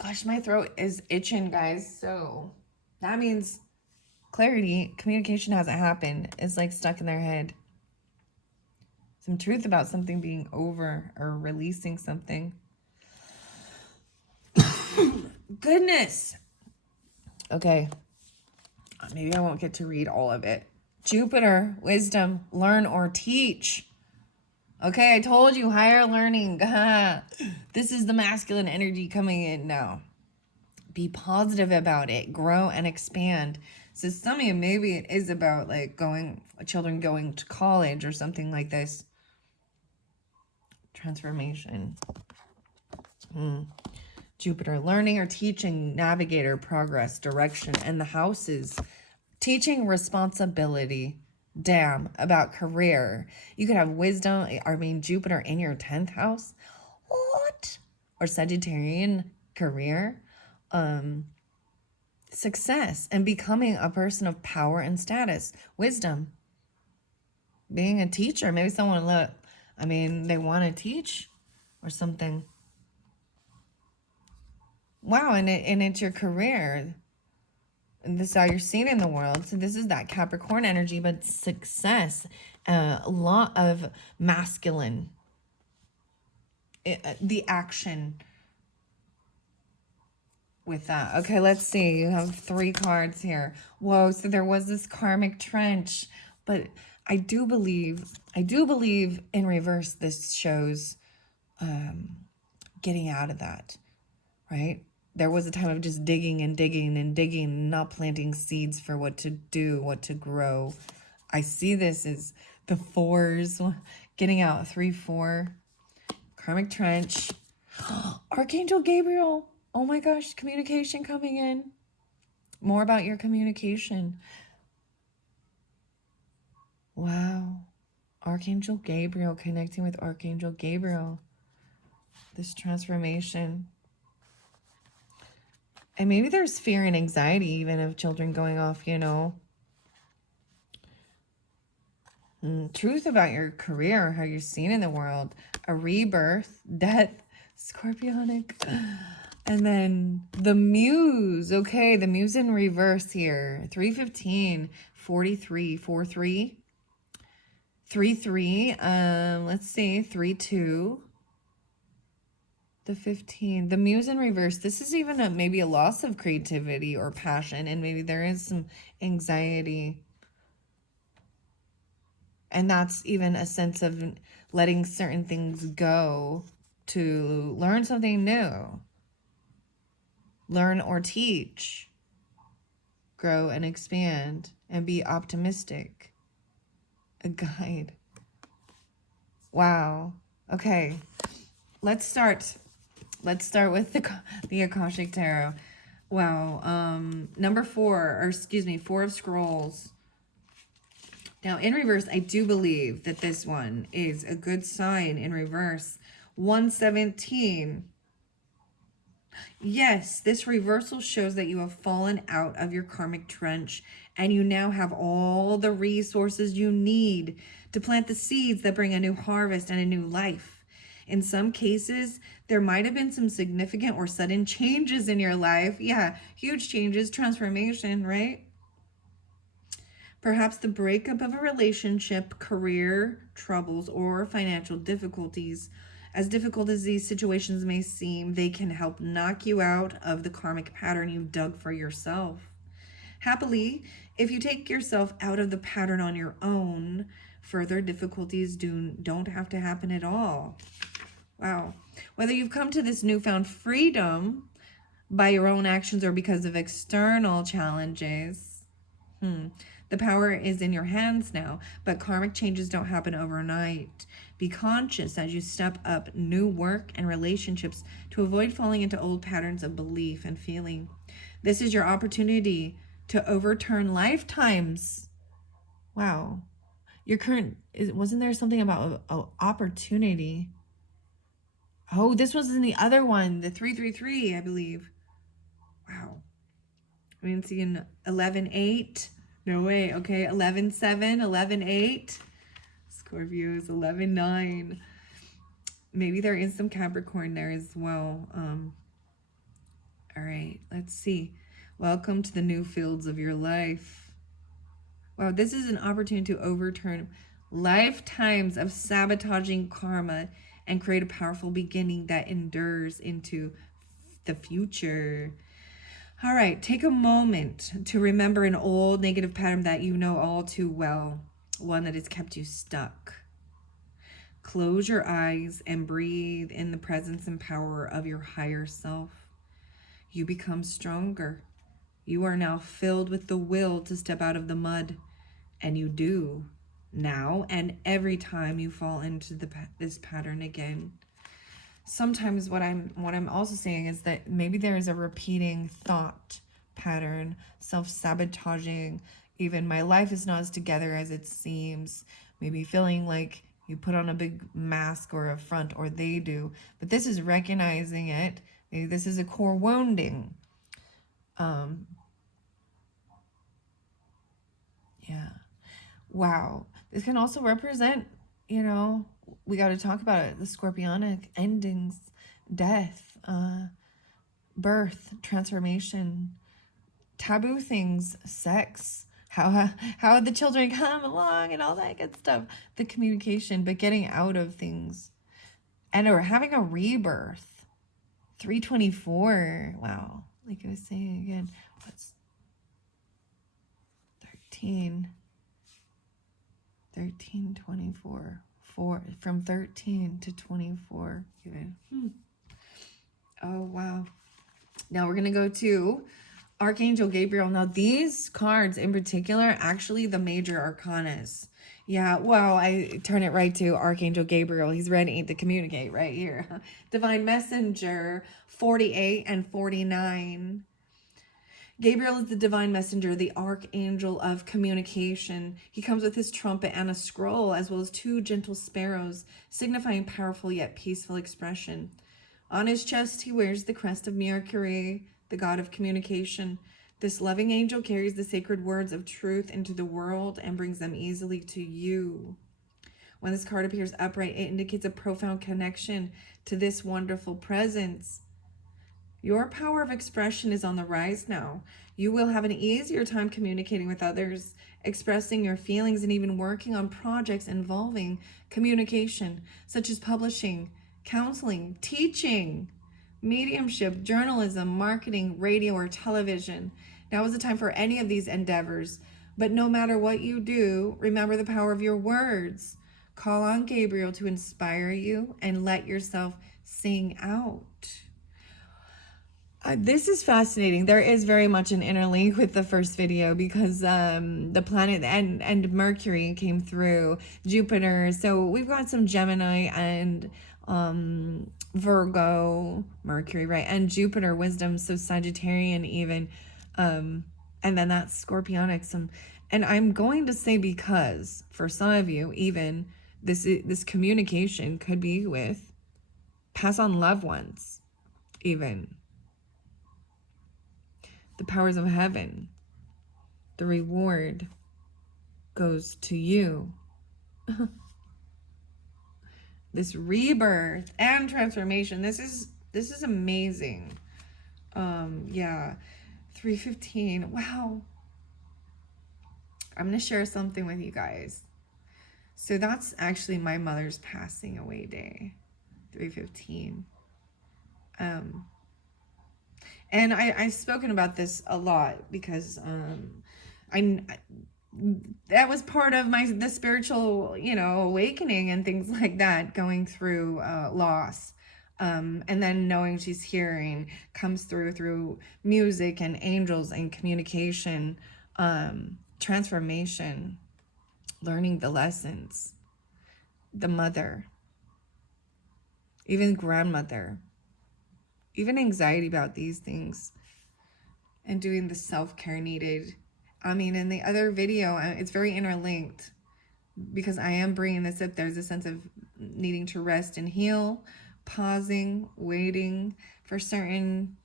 Gosh, my throat is itching, guys. So that means clarity, communication hasn't happened. It's like stuck in their head. Some truth about something being over or releasing something. Goodness. Okay. Maybe I won't get to read all of it. Jupiter, wisdom, learn or teach. Okay, I told you, higher learning. This is the masculine energy coming in now. Be positive about it. Grow and expand. So some of you, maybe it is about like children going to college or something like this. Transformation. Jupiter, learning or teaching, navigator, progress, direction. And the houses, teaching responsibility. Damn, about career. You could have wisdom, Jupiter in your 10th house. What? Or Sagittarian career. Success and becoming a person of power and status. Wisdom. Being a teacher. Maybe someone they want to teach or something. Wow, and it's your career. And this is how you're seen in the world. So this is that Capricorn energy, but success, a lot of masculine, the action with that. Okay, let's see. You have 3 cards here. Whoa, so there was this karmic trench, but I do believe in reverse this shows getting out of that, right? There was a time of just digging and digging and digging, not planting seeds for what to do, what to grow. I see this as the 4s, getting out 3, 4, karmic trench. Archangel Gabriel. Oh my gosh, communication coming in. More about your communication. Wow. Archangel Gabriel, connecting with Archangel Gabriel. This transformation. And maybe there's fear and anxiety even of children going off, Truth about your career, how you're seen in the world. A rebirth, death, scorpionic. And then the muse. Okay, the muse in reverse here. 315, 43, 43. 3-3. Let's see, 3-2. The 15, the muse in reverse. This is even maybe a loss of creativity or passion, and maybe there is some anxiety. And that's even a sense of letting certain things go to learn something new. Learn or teach. Grow and expand and be optimistic. A guide. Wow. Okay. Let's start with the Akashic Tarot. Wow. Number 4 of Scrolls. Now, in reverse, I do believe that this one is a good sign in reverse. 117. Yes, this reversal shows that you have fallen out of your karmic trench and you now have all the resources you need to plant the seeds that bring a new harvest and a new life. In some cases, there might have been some significant or sudden changes in your life. Yeah, huge changes, transformation, right? Perhaps the breakup of a relationship, career troubles, or financial difficulties. As difficult as these situations may seem, they can help knock you out of the karmic pattern you've dug for yourself. Happily, if you take yourself out of the pattern on your own, further difficulties don't have to happen at all. Wow. Whether you've come to this newfound freedom by your own actions or because of external challenges, the power is in your hands now, but karmic changes don't happen overnight. Be conscious as you step up new work and relationships to avoid falling into old patterns of belief and feeling. This is your opportunity to overturn lifetimes. Wow. Your current, wasn't there something about an opportunity? Oh, this was in the other one, the 333, I believe. Wow. I mean, seeing 11-8. No way. Okay, 11-7, 11-8. Scorpio is 11-9. Maybe there is some Capricorn there as well. All right, let's see. Welcome to the new fields of your life. Wow, this is an opportunity to overturn lifetimes of sabotaging karma and create a powerful beginning that endures into the future. All right, take a moment to remember an old negative pattern that you know all too well, one that has kept you stuck. Close your eyes and breathe in the presence and power of your higher self. You become stronger. You are now filled with the will to step out of the mud, and you do now and every time you fall into this pattern again. Sometimes what I'm also saying is that maybe there is a repeating thought pattern, self-sabotaging, even my life is not as together as it seems, maybe feeling like you put on a big mask or a front, or they do, but this is recognizing it. Maybe this is a core wounding. Yeah. Wow. This can also represent, you know, we got to talk about it, the scorpionic endings, death, birth, transformation, taboo things, sex, how the children come along and all that good stuff, the communication, but getting out of things, and or having a rebirth. 324. Wow. Like I was saying again, what's 13, 24, 4, from 13 to 24 even. Oh, wow. Now we're going to go to Archangel Gabriel. Now these cards in particular, actually the major arcanas. Yeah, well, I turn it right to Archangel Gabriel. He's ready to communicate right here. Divine Messenger, 48 and 49. Gabriel is the divine messenger, the archangel of communication. He comes with his trumpet and a scroll, as well as 2 gentle sparrows, signifying powerful yet peaceful expression. On his chest, he wears the crest of Mercury, the god of communication. This loving angel carries the sacred words of truth into the world and brings them easily to you. When this card appears upright, it indicates a profound connection to this wonderful presence. Your power of expression is on the rise now. You will have an easier time communicating with others, expressing your feelings, and even working on projects involving communication, such as publishing, counseling, teaching, mediumship, journalism, marketing, radio, or television. Now is the time for any of these endeavors. But no matter what you do, remember the power of your words. Call on Gabriel to inspire you and let yourself sing out. This is fascinating. There is very much an interlink with the first video because the planet and Mercury came through, Jupiter. So we've got some Gemini and Virgo, Mercury, right? And Jupiter, wisdom, so Sagittarian even. And then that's Scorpionic. And I'm going to say because for some of you, even this communication could be with pass on loved ones, even. The powers of heaven, the reward goes to you. This rebirth and transformation, this is amazing. Yeah, 315. Wow. I'm gonna share something with you guys. So that's actually my mother's passing away day, 315. And I've spoken about this a lot because I that was part of the spiritual, you know, awakening and things like that, going through loss. And then knowing she's hearing comes through music and angels and communication, transformation, learning the lessons, the mother, even grandmother, even anxiety about these things, and doing the self-care needed. I mean, in the other video, it's very interlinked because I am bringing this up. There's a sense of needing to rest and heal, pausing, waiting for certain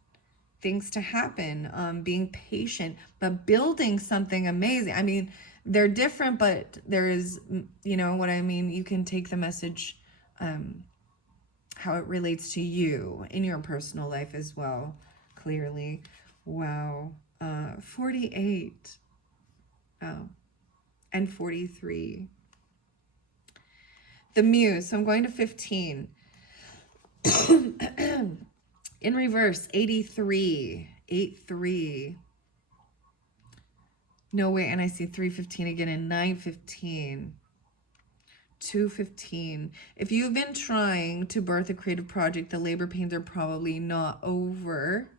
things to happen, being patient, but building something amazing. I mean, they're different, but there is, you know what I mean? You can take the message, how it relates to you in your personal life as well, clearly. Wow. 48. Oh, and 43. The Muse. So I'm going to 15. In reverse, 83. 83. No way. And I see 315 again in 915. 215. If you've been trying to birth a creative project, the labor pains are probably not over.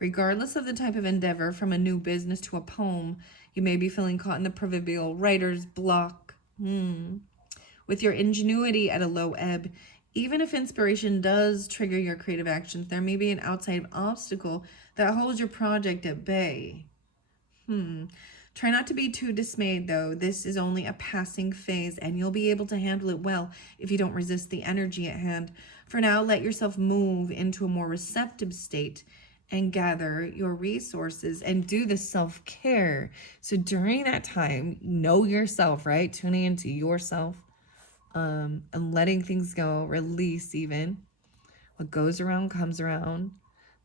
Regardless of the type of endeavor, from a new business to a poem, you may be feeling caught in the proverbial writer's block. With your ingenuity at a low ebb, even if inspiration does trigger your creative actions, there may be an outside obstacle that holds your project at bay. Try not to be too dismayed, though. This is only a passing phase, and you'll be able to handle it well if you don't resist the energy at hand. For now, let yourself move into a more receptive state and gather your resources and do the self-care. So during that time, know yourself, right? Tuning into yourself, and letting things go, release even. What goes around comes around.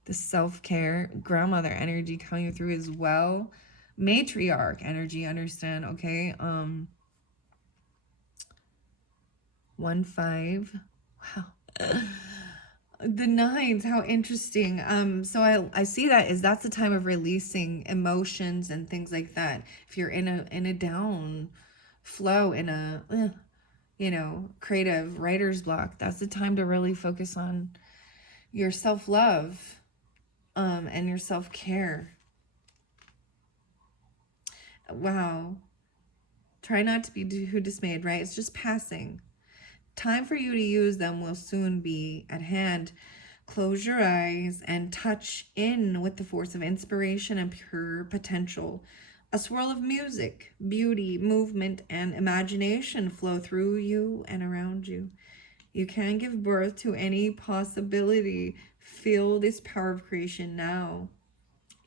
The self-care, grandmother energy coming through as well. Matriarch energy, understand, okay? 1-5. Wow. The 9s, how interesting. So I see that's the time of releasing emotions and things like that. If you're in a down flow, in a you know, creative writer's block, that's the time to really focus on your self-love, and your self-care. Wow. Try not to be too dismayed, right? It's just passing. Time for you to use them will soon be at hand. Close your eyes and touch in with the force of inspiration and pure potential. A swirl of music, beauty, movement, and imagination flow through you and around you. You can give birth to any possibility. Feel this power of creation now.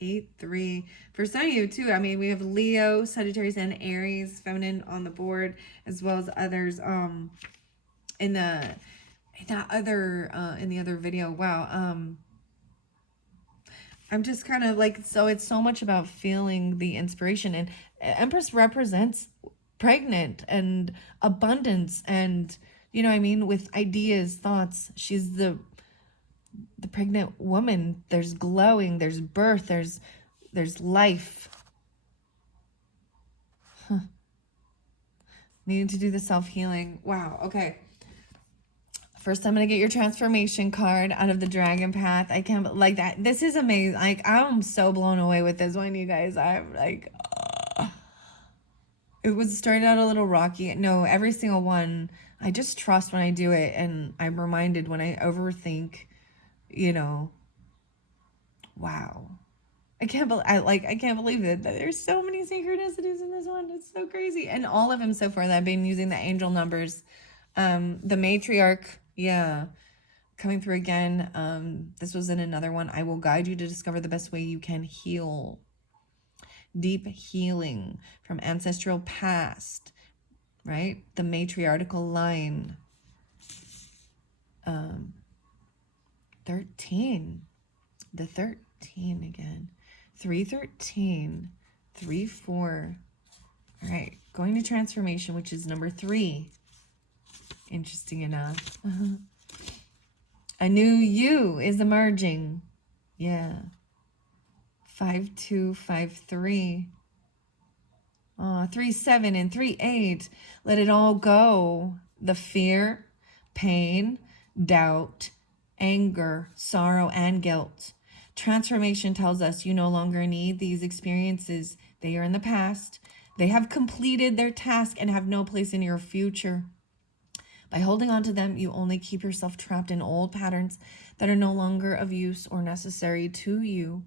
8-3. For some of you too, I mean, we have Leo, Sagittarius, and Aries, feminine on the board, as well as others in the other video. Wow. I'm just kind of like, so it's so much about feeling the inspiration, and Empress represents pregnant and abundance, and you know what I mean, with ideas, thoughts. She's the pregnant woman. There's glowing, there's birth, there's life. Needing to do the self-healing. Wow. Okay. First, I'm going to get your transformation card out of the Dragon Path. I can't, like that. This is amazing. Like, I'm so blown away with this one, you guys. I'm like, it was started out a little rocky. No, every single one, I just trust when I do it. And I'm reminded when I overthink, you know, wow. I can't believe it. There's so many synchronicities in this one. It's so crazy. And all of them so far that I've been using the angel numbers. The matriarch, yeah, coming through again. This was in another one. I will guide you to discover the best way you can heal. Deep healing from ancestral past, right? The matriarchal line. 13. The 13 again. 313. 3-4. All right, going to transformation, which is number 3. Interesting enough. A new you is emerging. Yeah. 5253. 37 and 38. Let it all go. The fear, pain, doubt, anger, sorrow, and guilt. Transformation tells us you no longer need these experiences. They are in the past. They have completed their task and have no place in your future. By holding on to them, you only keep yourself trapped in old patterns that are no longer of use or necessary to you.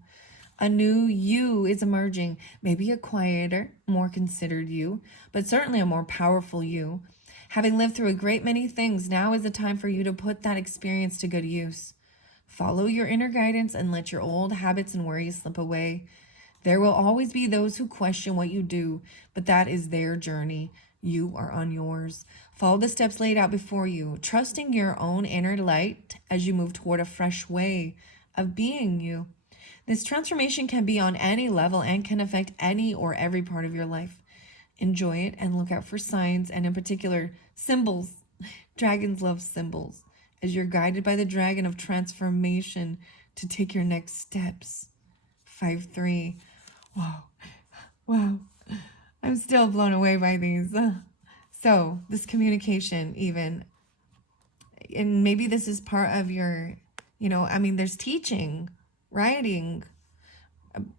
A new you is emerging, maybe a quieter, more considered you, but certainly a more powerful you. Having lived through a great many things, now is the time for you to put that experience to good use. Follow your inner guidance and let your old habits and worries slip away. There will always be those who question what you do, but that is their journey. You are on yours. Follow the steps laid out before you, trusting your own inner light as you move toward a fresh way of being you. This transformation can be on any level and can affect any or every part of your life. Enjoy it and look out for signs, and in particular, symbols. Dragons love symbols, as you're guided by the dragon of transformation to take your next steps. 5-3. Wow. Wow. I'm still blown away by these. So, this communication even, and maybe this is part of your, there's teaching, writing,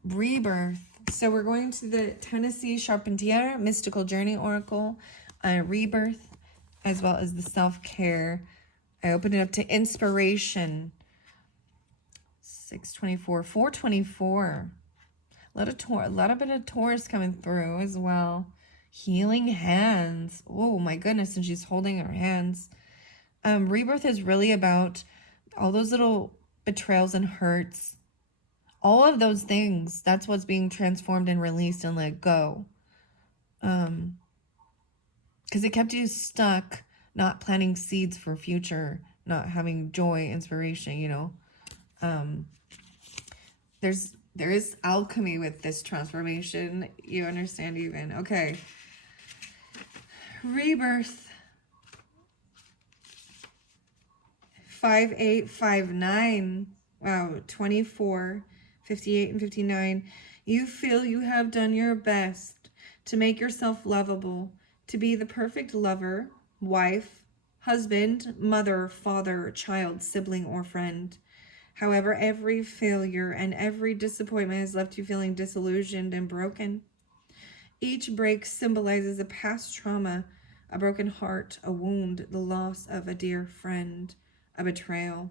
rebirth. So we're going to the Tennessee Charpentier Mystical Journey Oracle, rebirth, as well as the self-care. I opened it up to inspiration. 624, 424. A lot of bit of Taurus coming through as well. Healing hands. Oh my goodness, and she's holding her hands. Rebirth is really about all those little betrayals and hurts. All of those things, that's what's being transformed and released and let go. Because it kept you stuck, not planting seeds for future, not having joy, inspiration, There is alchemy with this transformation. You understand even. Okay. Rebirth. 5859. Wow. 24, 58, and 59. You feel you have done your best to make yourself lovable, to be the perfect lover, wife, husband, mother, father, child, sibling, or friend. However, every failure and every disappointment has left you feeling disillusioned and broken. Each break symbolizes a past trauma, a broken heart, a wound, the loss of a dear friend, a betrayal.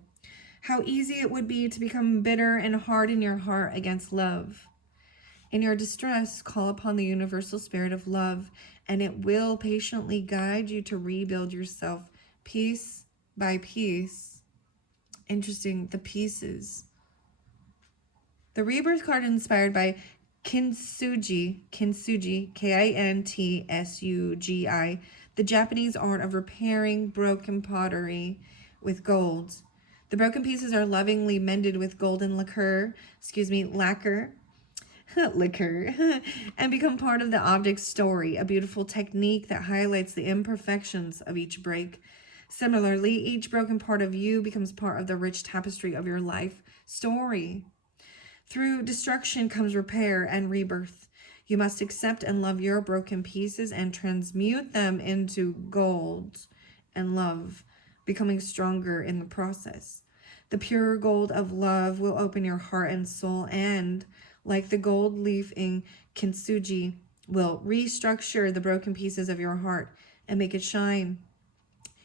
How easy it would be to become bitter and hard in your heart against love. In your distress, call upon the universal spirit of love, and it will patiently guide you to rebuild yourself piece by piece. Interesting, the pieces. The rebirth card is inspired by Kintsugi, Kintsugi, the Japanese art of repairing broken pottery with gold. The broken pieces are lovingly mended with golden lacquer, and become part of the object's story, a beautiful technique that highlights the imperfections of each break. Similarly, each broken part of you becomes part of the rich tapestry of your life story. Through destruction comes repair and rebirth. You must accept and love your broken pieces and transmute them into gold and love, becoming stronger in the process. The pure gold of love will open your heart and soul and, like the gold leaf in Kintsugi, will restructure the broken pieces of your heart and make it shine.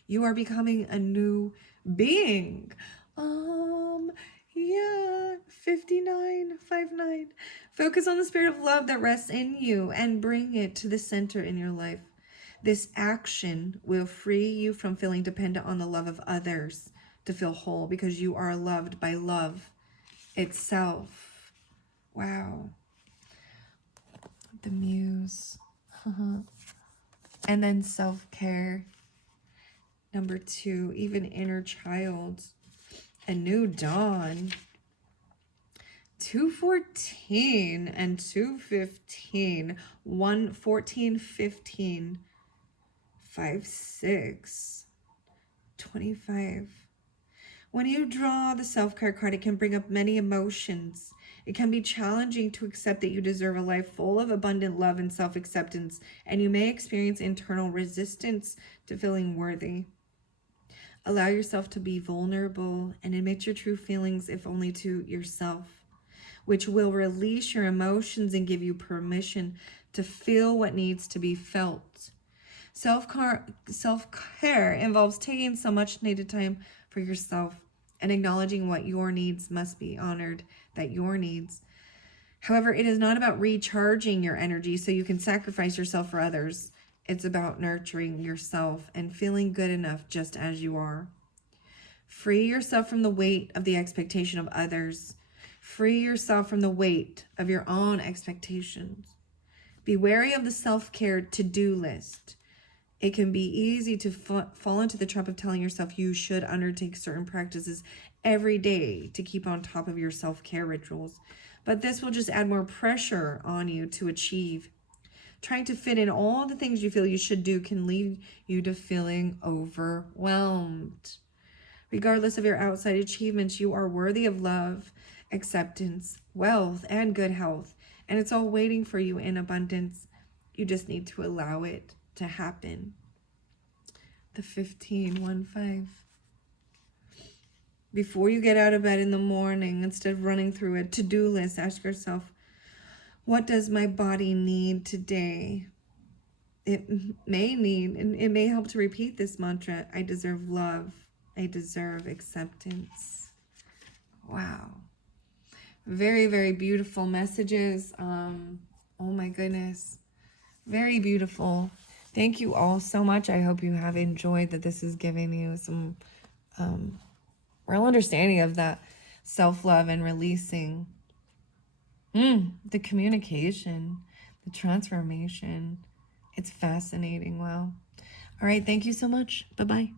You are becoming a new being. 5959. Focus on the spirit of love that rests in you and bring it to the center in your life. This action will free you from feeling dependent on the love of others to feel whole, because you are loved by love itself. Wow. The muse. And then self-care. Number 2, even inner child. A new dawn. 214 and 215. 114, 15. 5, 6. 25. When you draw the self-care card, it can bring up many emotions It can be challenging to accept that you deserve a life full of abundant love and self-acceptance, and you may experience internal resistance to feeling worthy. Allow yourself to be vulnerable and admit your true feelings, if only to yourself, which will release your emotions and give you permission to feel what needs to be felt. Self-care involves taking some much needed time for yourself and acknowledging what your needs must be honored, that your needs. However, it is not about recharging your energy so you can sacrifice yourself for others. It's about nurturing yourself and feeling good enough just as you are. Free yourself from the weight of the expectation of others. Free yourself from the weight of your own expectations. Be wary of the self-care to-do list. It can be easy to fall into the trap of telling yourself you should undertake certain practices every day to keep on top of your self-care rituals. But this will just add more pressure on you to achieve. Trying to fit in all the things you feel you should do can lead you to feeling overwhelmed. Regardless of your outside achievements, you are worthy of love, acceptance, wealth, and good health. And it's all waiting for you in abundance. You just need to allow it to happen. The 15. Before you get out of bed in the morning, instead of running through a to-do list, ask yourself, what does my body need today? It may help to repeat this mantra. I deserve love. I deserve acceptance. Wow. Very, very beautiful messages. Oh my goodness. Very beautiful. Thank you all so much. I hope you have enjoyed that. This is giving you some real understanding of that self-love and releasing the communication, the transformation. It's fascinating. Wow. All right. Thank you so much. Bye-bye.